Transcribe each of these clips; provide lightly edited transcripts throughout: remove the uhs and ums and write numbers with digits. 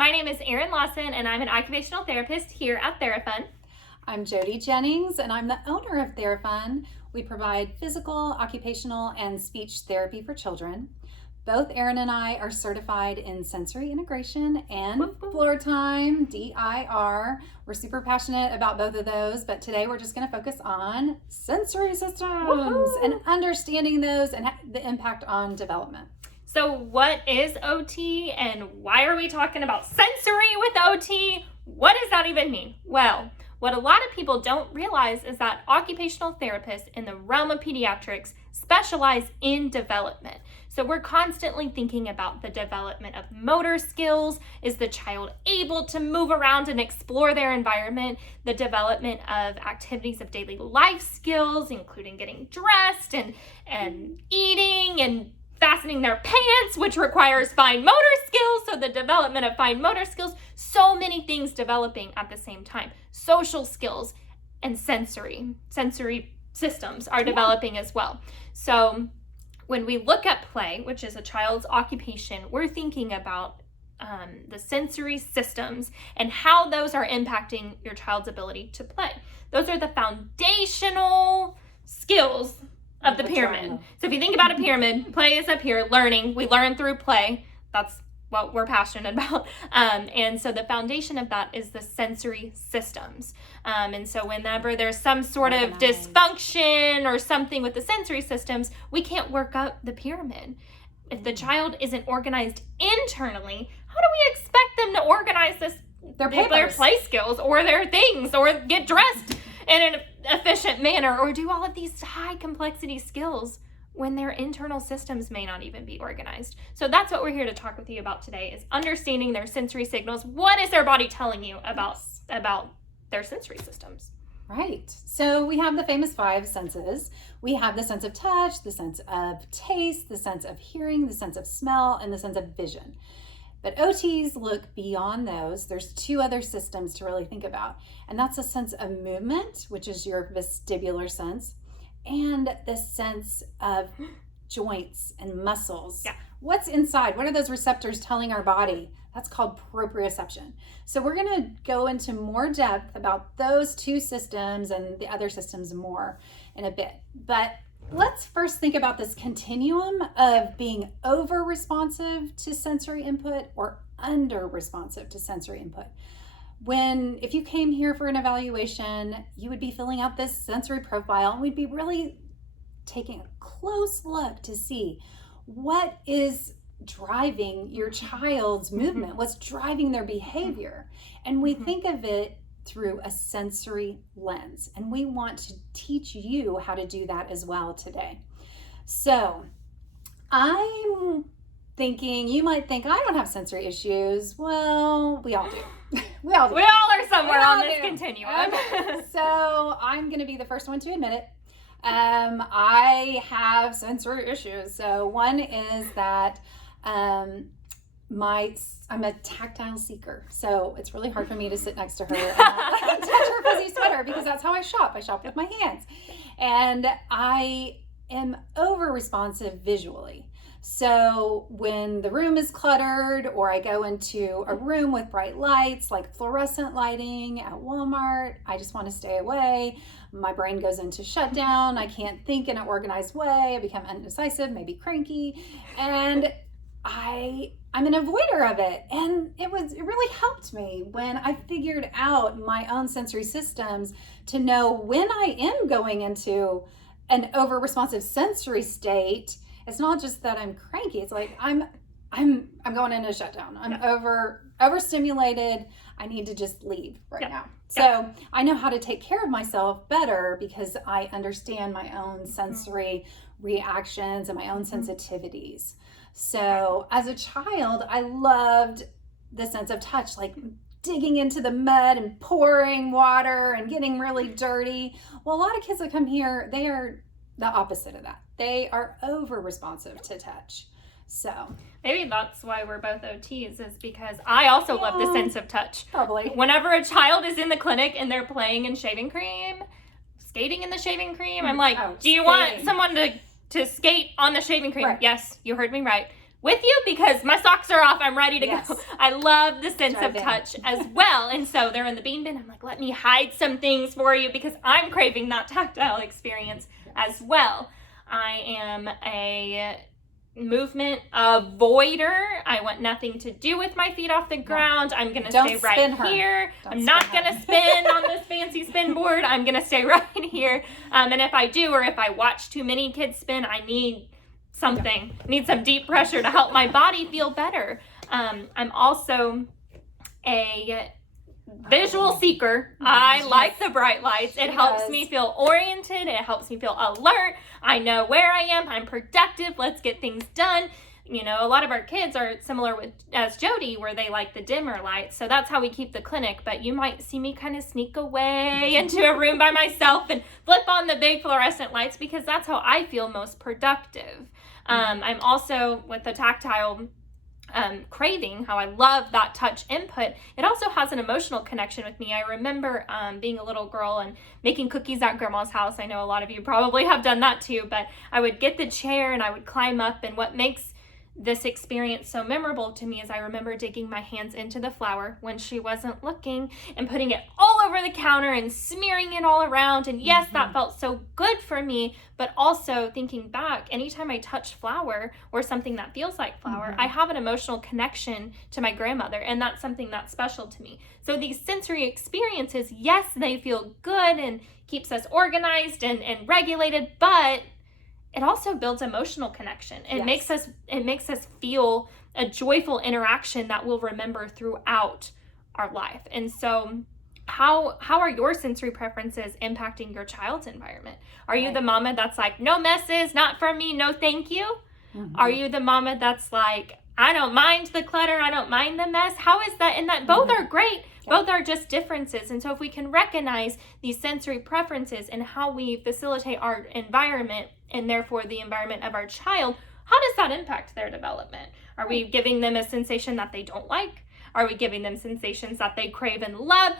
My name is Erin Lawson, and I'm an occupational therapist here at Therafunction. I'm Jodi Jennings, and I'm the owner of Therafunction. We provide physical, occupational, and speech therapy for children. Both Erin and I are certified in sensory integration and floor time, DIR. We're super passionate about both of those, but today we're just going to focus on sensory systems and understanding those and the impact on development. So what is OT, and why are we talking about sensory with OT? What does that even mean? Well, what a lot of people don't realize is that occupational therapists in the realm of pediatrics specialize in development. So we're constantly thinking about the development of motor skills. Is the child able to move around and explore their environment? The development of activities of daily life skills, including getting dressed and eating and fastening their pants, which requires fine motor skills. So the development of fine motor skills, so many things developing at the same time. Social skills and sensory systems are developing as well. So when we look at play, which is a child's occupation, we're thinking about the sensory systems and how those are impacting your child's ability to play. Those are the foundational skills of the pyramid. So if you think about a pyramid, play is up here, learning. We learn through play. That's what we're passionate about. And so the foundation of that is the sensory systems. And so whenever there's some sort of dysfunction or something with the sensory systems, we can't work up the pyramid. If the child isn't organized internally, how do we expect them to organize their play skills or their things or get dressed in an efficient manner or do all of these high complexity skills when their internal systems may not even be organized? So that's what we're here to talk with you about today, is understanding their sensory signals. What is their body telling you about their sensory systems? Right. So we have the famous 5 senses. We have the sense of touch, the sense of taste, the sense of hearing, the sense of smell, and the sense of vision. But OTs look beyond those. There's 2 other systems to really think about. And that's a sense of movement, which is your vestibular sense, and the sense of joints and muscles. Yeah. What's inside? What are those receptors telling our body? That's called proprioception. So we're going to go into more depth about those 2 systems and the other systems more in a bit. But let's first think about this continuum of being over responsive to sensory input or under responsive to sensory input. If you came here for an evaluation, you would be filling out this sensory profile, and we'd be really taking a close look to see what is driving your child's movement, what's driving their behavior. And we think of it through a sensory lens, and we want to teach you how to do that as well today. So I'm thinking, you might think I don't have sensory issues. Well, we all do. We all are somewhere on this continuum. So I'm going to be the first one to admit it. I have sensory issues. So one is that I'm a tactile seeker, so it's really hard for me to sit next to her and touch her fuzzy sweater because that's how I shop. I shop with my hands. And I am over responsive visually. So when the room is cluttered or I go into a room with bright lights like fluorescent lighting at Walmart, I just want to stay away. My brain goes into shutdown. I can't think in an organized way. I become indecisive, maybe cranky, and I'm an avoider of it. And it really helped me when I figured out my own sensory systems to know when I am going into an over responsive sensory state. It's not just that I'm cranky. It's like I'm going into a shutdown. I'm overstimulated. I need to just leave now. So I know how to take care of myself better because I understand my own sensory reactions and my own sensitivities. So as a child, I loved the sense of touch, like digging into the mud and pouring water and getting really dirty. Well, a lot of kids that come here, they are the opposite of that. They are over responsive to touch. So maybe that's why we're both OTs, is because I also love the sense of touch. Probably. Whenever a child is in the clinic and they're playing in shaving cream, skating in the shaving cream, I'm like, do you want someone to skate on the shaving cream? Right. Yes, you heard me right. with you because my socks are off. I'm ready to go. I love the sense of touch as well. And so they're in the bean bin. I'm like, let me hide some things for you because I'm craving that tactile experience as well. I am a movement avoider. I want nothing to do with my feet off the ground. I'm going to stay right here. I'm not going to spin on this fancy spin board. I'm going to stay right here. And if I do, or if I watch too many kids spin, I need something. I need some deep pressure to help my body feel better. I'm also a visual seeker. I like the bright lights. It helps me feel oriented. It helps me feel alert. I know where I am. I'm productive. Let's get things done. You know, a lot of our kids are similar as Jodi, where they like the dimmer lights. So that's how we keep the clinic. But you might see me kind of sneak away into a room by myself and flip on the big fluorescent lights because that's how I feel most productive. I'm also with the tactile craving, how I love that touch input. It also has an emotional connection with me. I remember being a little girl and making cookies at grandma's house. I know a lot of you probably have done that too, but I would get the chair and I would climb up, and what makes this experience so memorable to me is I remember digging my hands into the flour when she wasn't looking and putting it all over the counter and smearing it all around. And yes, that felt so good for me, but also thinking back, anytime I touch flour or something that feels like flour, I have an emotional connection to my grandmother, and that's something that's special to me. So these sensory experiences, yes, they feel good and keeps us organized and regulated, but it also builds emotional connection. It makes us feel a joyful interaction that we'll remember throughout our life. And so how are your sensory preferences impacting your child's environment? Are you the mama that's like, no messes, not for me, no thank you? Are you the mama that's like, I don't mind the clutter, I don't mind the mess? How is that? And that both are great. Both are just differences. And so if we can recognize these sensory preferences and how we facilitate our environment and therefore the environment of our child, how does that impact their development? Are we giving them a sensation that they don't like? Are we giving them sensations that they crave and love?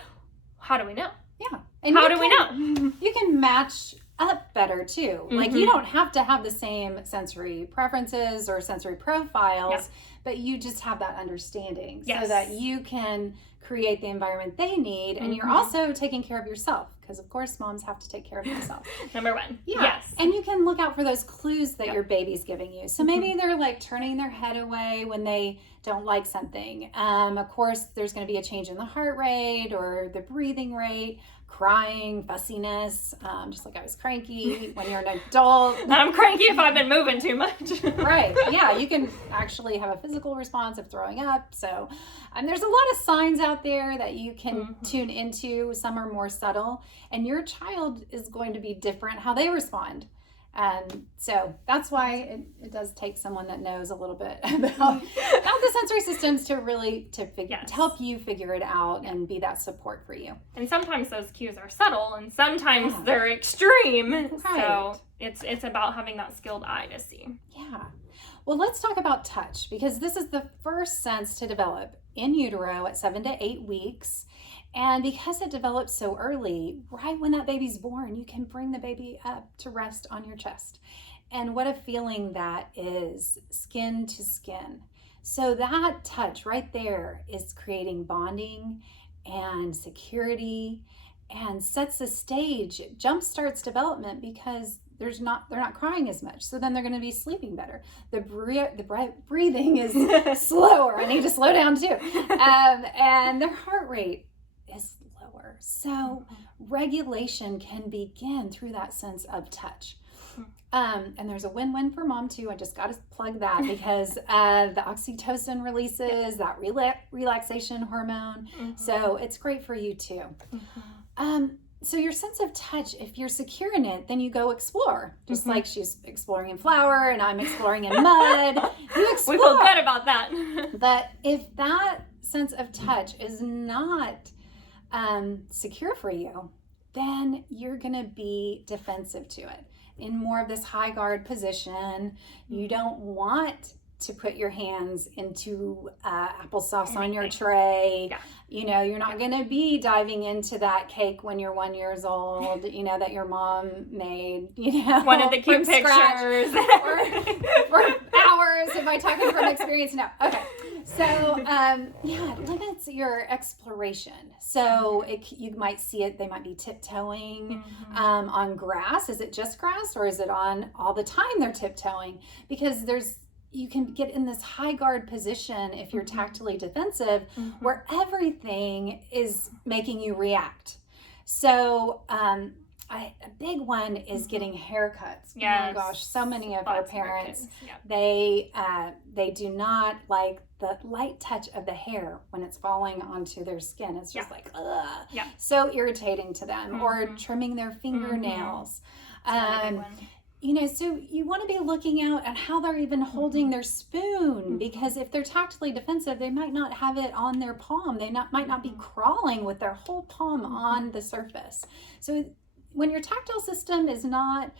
How do we know? Yeah. And how do we know? You can match up better too. Like you don't have to have the same sensory preferences or sensory profiles, but you just have that understanding so that you can create the environment they need, and you're also taking care of yourself, because of course moms have to take care of themselves. Number one. Yes. And you can look out for those clues that your baby's giving you. So maybe they're like turning their head away when they don't like something. Of course, there's going to be a change in the heart rate or the breathing rate, crying, fussiness, just like I was cranky when you're an adult. I'm cranky if I've been moving too much. Right. Yeah, you can actually have a physical response of throwing up. So there's a lot of signs out there that you can tune into. Some are more subtle, and your child is going to be different how they respond. So that's why it does take someone that knows a little bit about the sensory systems to really to help you figure it out and be that support for you. And sometimes those cues are subtle, and sometimes they're extreme. Right. So it's about having that skilled eye to see. Yeah. Well, let's talk about touch, because this is the first sense to develop in utero at 7 to 8 weeks. And because it develops so early, right when that baby's born, you can bring the baby up to rest on your chest. And what a feeling that is, skin to skin. So that touch right there is creating bonding and security and sets the stage. It jumpstarts development because they're not crying as much. So then they're going to be sleeping better. The breathing is slower. I need to slow down too. And their heart rate is lower. So regulation can begin through that sense of touch. And there's a win-win for mom too. I just got to plug that because the oxytocin releases that relaxation hormone. So it's great for you too. So your sense of touch, if you're secure in it, then you go explore. Just like she's exploring in flour and I'm exploring in mud. You explore. We feel good about that. But if that sense of touch is not secure for you, then you're going to be defensive to it. In more of this high guard position, you don't want to put your hands into applesauce on your Anything. tray. Yeah. You know, you're not going to be diving into that cake when you're 1 year old, you know, that your mom made, you know. One of the cute from scratch pictures. for hours. Am I talking from experience? No. Okay. So, it limits your exploration. So you might see it, they might be tiptoeing on grass. Is it just grass, or is it on all the time they're tiptoeing? Because you can get in this high guard position if you're tactily defensive, where everything is making you react. So, a big one is getting haircuts. Yes. Oh my gosh, so many of our Lots of our parents, kids. they do not like the light touch of the hair when it's falling onto their skin. It's just like, ugh. Yeah. So irritating to them. Or trimming their fingernails. You know, so you want to be looking out at how they're even holding their spoon, because if they're tactily defensive, they might not have it on their palm. They might not be crawling with their whole palm on the surface. So when your tactile system is not,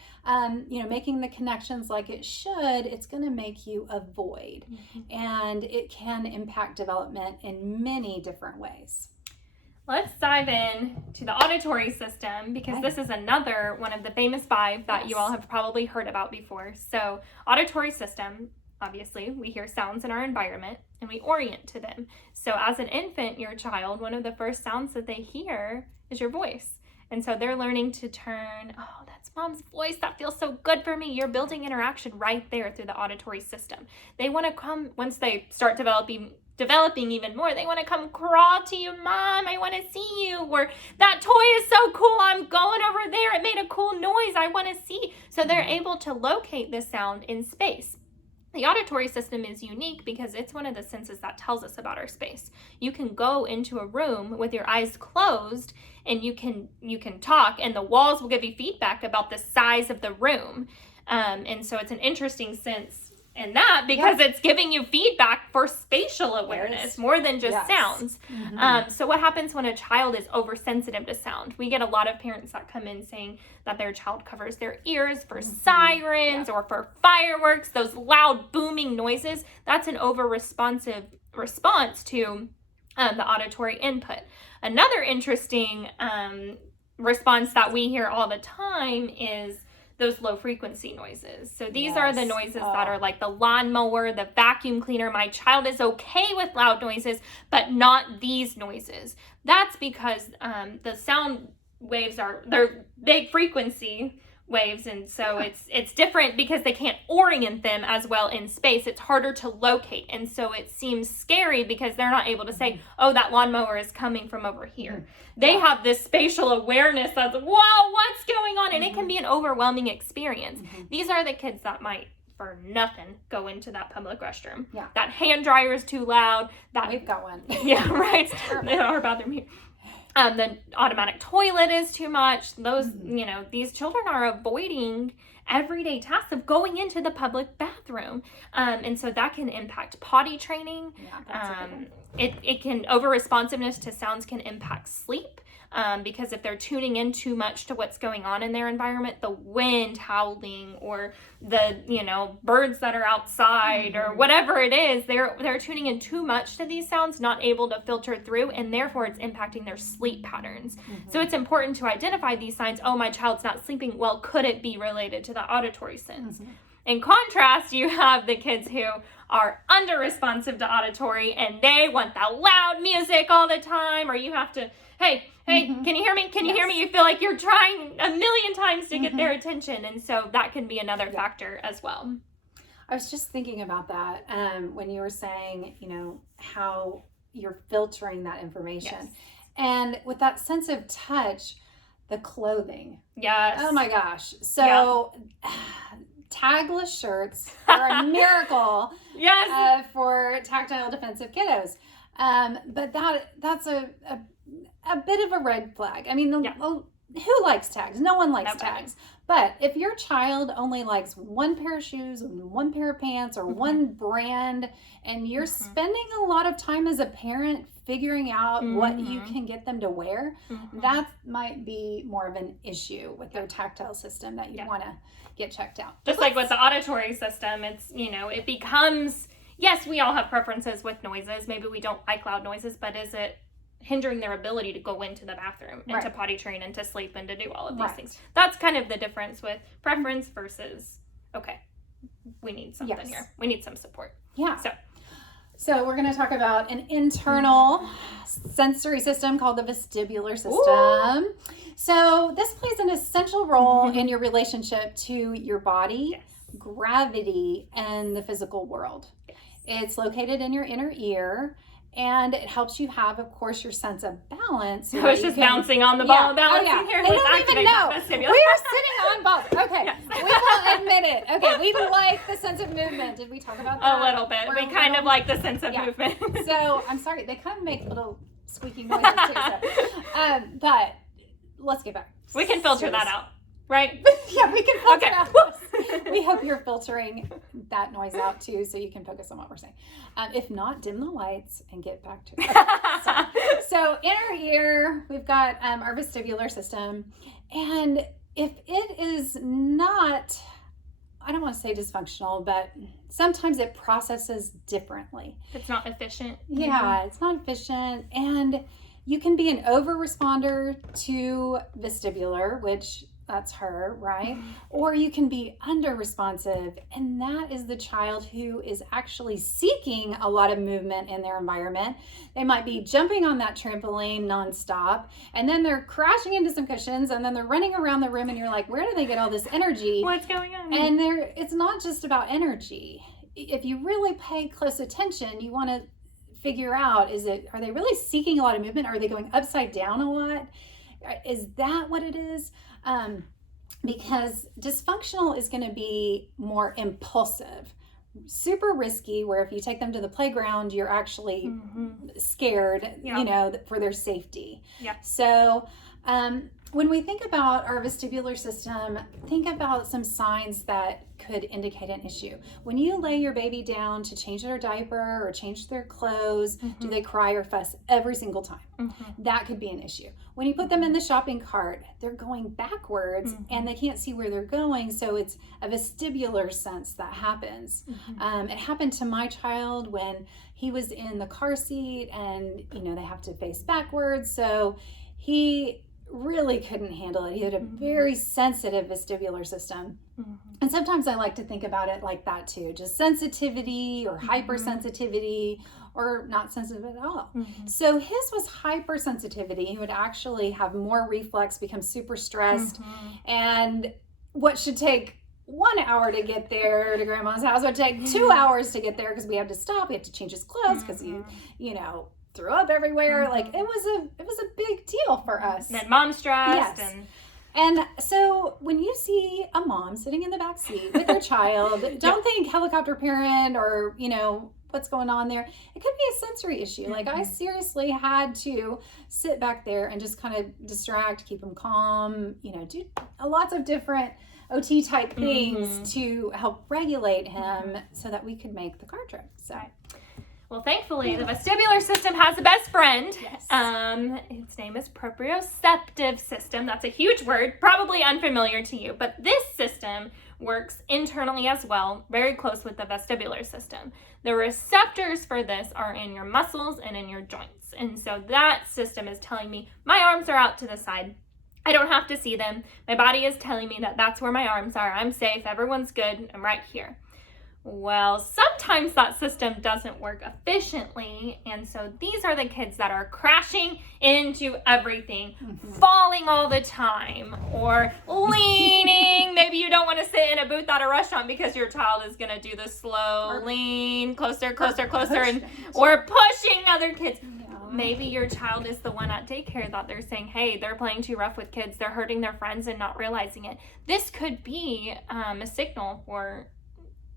making the connections like it should, it's going to make you avoid. And it can impact development in many different ways. Let's dive in to the auditory system, because this is another one of the famous 5 that you all have probably heard about before. So auditory system, obviously, we hear sounds in our environment and we orient to them. So as an infant, your child, one of the first sounds that they hear is your voice. And so they're learning to turn, oh, that's mom's voice. That feels so good for me. You're building interaction right there through the auditory system. They want to come, once they start developing even more, they want to come crawl to you, Mom, I want to see you, or that toy is so cool, I'm going over there, it made a cool noise, I want to see. So they're able to locate the sound in space. The auditory system is unique because it's one of the senses that tells us about our space. You can go into a room with your eyes closed and you can talk, and the walls will give you feedback about the size of the room. And so it's an interesting sense in that, because it's giving you feedback for spatial awareness more than just sounds. So what happens when a child is oversensitive to sound? We get a lot of parents that come in saying that their child covers their ears for sirens or for fireworks, those loud booming noises. That's an over-responsive response to the auditory input. Another interesting response that we hear all the time is those low frequency noises. So these are the noises that are like the lawnmower, the vacuum cleaner. My child is okay with loud noises, but not these noises. That's because the sound waves they're big frequency waves, and so it's different because they can't orient them as well in space. It's harder to locate, and so it seems scary because they're not able to say, oh, that lawnmower is coming from over here. They have this spatial awareness that's, wow, what's going on? And it can be an overwhelming experience. These are the kids that might, for nothing, go into that public restroom. That hand dryer is too loud. We've got one. Right. Our bathroom here. The automatic toilet is too much. Those, these children are avoiding everyday tasks of going into the public bathroom. And so that can impact potty training. It can, over-responsiveness to sounds can impact sleep. Because if they're tuning in too much to what's going on in their environment, the wind howling or the, birds that are outside or whatever it is, they're tuning in too much to these sounds, not able to filter through, and therefore it's impacting their sleep patterns. So it's important to identify these signs. Oh, my child's not sleeping. Well, could it be related to the auditory sense? In contrast, you have the kids who are under-responsive to auditory and they want that loud music all the time, or you have to, hey, can you hear me? Can you hear me? You feel like you're trying a million times to get their attention. And so that can be another factor as well. I was just thinking about that when you were saying, how you're filtering that information. And with that sense of touch, the clothing. Oh my gosh. So tagless shirts are a miracle for tactile defensive kiddos. But that's a bit of a red flag. I mean, who likes tags? No one likes tags. But if your child only likes one pair of shoes, one pair of pants, or one brand, and you're spending a lot of time as a parent figuring out what you can get them to wear, that might be more of an issue with their tactile system that you want to get checked out. Just like with the auditory system, it's, it becomes yes, we all have preferences with noises. Maybe we don't like loud noises, but is it hindering their ability to go into the bathroom and to potty train and to sleep and to do all of these things? That's kind of the difference with preference versus, okay, we need something here. We need some support. Yeah. So we're going to talk about an internal sensory system called the vestibular system. Ooh. So this plays an essential role in your relationship to your body, gravity, and the physical world. It's located in your inner ear, and it helps you have, of course, your sense of balance. I was just bouncing on the ball, balancing here. They don't even know. We are sitting on balls. Okay, we will admit it. Okay, we like the sense of movement. Did we talk about that? A little bit. We kind of like the sense of movement. So, I'm sorry. They kind of make little squeaky noises too. So, but let's get back. We can filter that out. Right? Yeah, we can filter out. We hope you're filtering that noise out too, so you can focus on what we're saying. If not, dim the lights and get back to it. Okay, so inner ear, we've got our vestibular system, and if it is not, I don't want to say dysfunctional, but sometimes it processes differently. It's not efficient. Yeah, it's not efficient, and you can be an over responder to vestibular, which that's her, right? Or you can be under responsive, and that is the child who is actually seeking a lot of movement in their environment. They might be jumping on that trampoline nonstop, and then they're crashing into some cushions, and then they're running around the room, and you're like, where do they get all this energy? What's going on? And it's not just about energy. If you really pay close attention, you want to figure out, are they really seeking a lot of movement? Are they going upside down a lot? Is that what it is? Because dysfunctional is going to be more impulsive, super risky, where if you take them to the playground, you're actually scared, for their safety. Yeah. So when we think about our vestibular system, think about some signs that could indicate an issue. When you lay your baby down to change their diaper or change their clothes, do they cry or fuss every single time? That could be an issue. When you put them in the shopping cart, they're going backwards and they can't see where they're going, so it's a vestibular sense that happens. It happened to my child when he was in the car seat, and they have to face backwards, so he really couldn't handle it. He had a very sensitive vestibular system. And sometimes I like to think about it like that too, just sensitivity or hypersensitivity, or not sensitive at all. So his was hypersensitivity. He would actually have more reflex, become super stressed, and what should take 1 hour to get there to grandma's house would take 2 hours to get there, because we had to stop. We had to change his clothes because he, threw up everywhere. Like it was a big deal for us. And then mom's stressed. Yes. And so when you see a mom sitting in the back seat with her child, don't think helicopter parent or, what's going on there. It could be a sensory issue. Like I seriously had to sit back there and just kind of distract, keep him calm, do lots of different OT type things to help regulate him so that we could make the car trip. So. Well, thankfully, the vestibular system has a best friend. Yes. Its name is proprioceptive system. That's a huge word, probably unfamiliar to you, but this system works internally as well, very close with the vestibular system. The receptors for this are in your muscles and in your joints. And so that system is telling me my arms are out to the side. I don't have to see them. My body is telling me that that's where my arms are. I'm safe. Everyone's good. I'm right here. Well, sometimes that system doesn't work efficiently, and so these are the kids that are crashing into everything, falling all the time, or leaning. Maybe you don't want to sit in a booth at a restaurant because your child is going to do the slow lean, closer, and or pushing other kids. Maybe your child is the one at daycare that they're saying, hey, they're playing too rough with kids, they're hurting their friends and not realizing it. This could be a signal for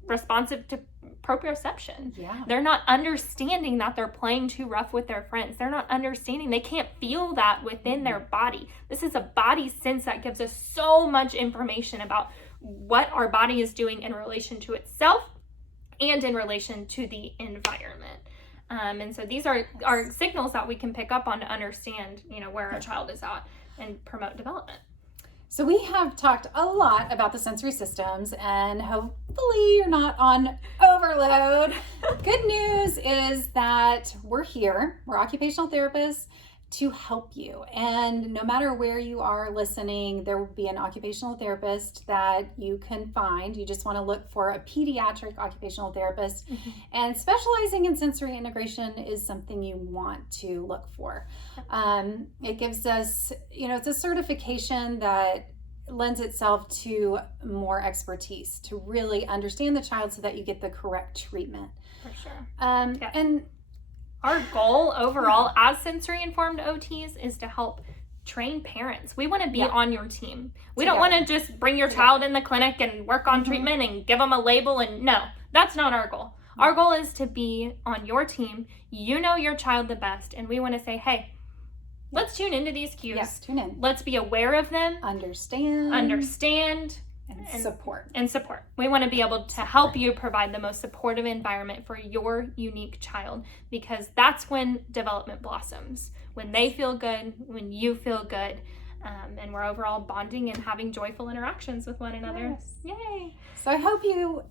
responsive to proprioception. Yeah. They're not understanding that they're playing too rough with their friends. They're not understanding. They can't feel that within their body. This is a body sense that gives us so much information about what our body is doing in relation to itself and in relation to the environment. And so these are signals that we can pick up on to understand, where our child is at and promote development. So we have talked a lot about the sensory systems, and hopefully you're not on overload. Good news is that we're here. We're occupational therapists to help you. And no matter where you are listening, there will be an occupational therapist that you can find. You just want to look for a pediatric occupational therapist. Mm-hmm. And specializing in sensory integration is something you want to look for. It gives us, it's a certification that lends itself to more expertise to really understand the child so that you get the correct treatment. For sure. And our goal overall as sensory informed OTs is to help train parents. We want to be on your team. We don't want to just bring your child in the clinic and work on treatment and give them a label. And no, that's not our goal. Our goal is to be on your team. You know your child the best. And we want to say, hey, let's tune into these cues. Yes, tune in. Let's be aware of them. Understand. And support. We want to be able to help you provide the most supportive environment for your unique child, because that's when development blossoms. When they feel good, when you feel good, and we're overall bonding and having joyful interactions with one another. Yes. Yay! So I hope you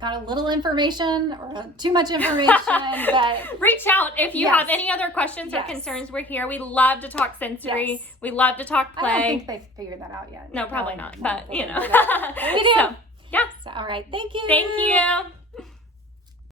got a little information or too much information, but reach out if you have any other questions or concerns. We're here. We love to talk sensory. We love to talk play. I don't think they figured that out yet. No, probably not, but we do. So, yeah. So, all right. Thank you. Thank you.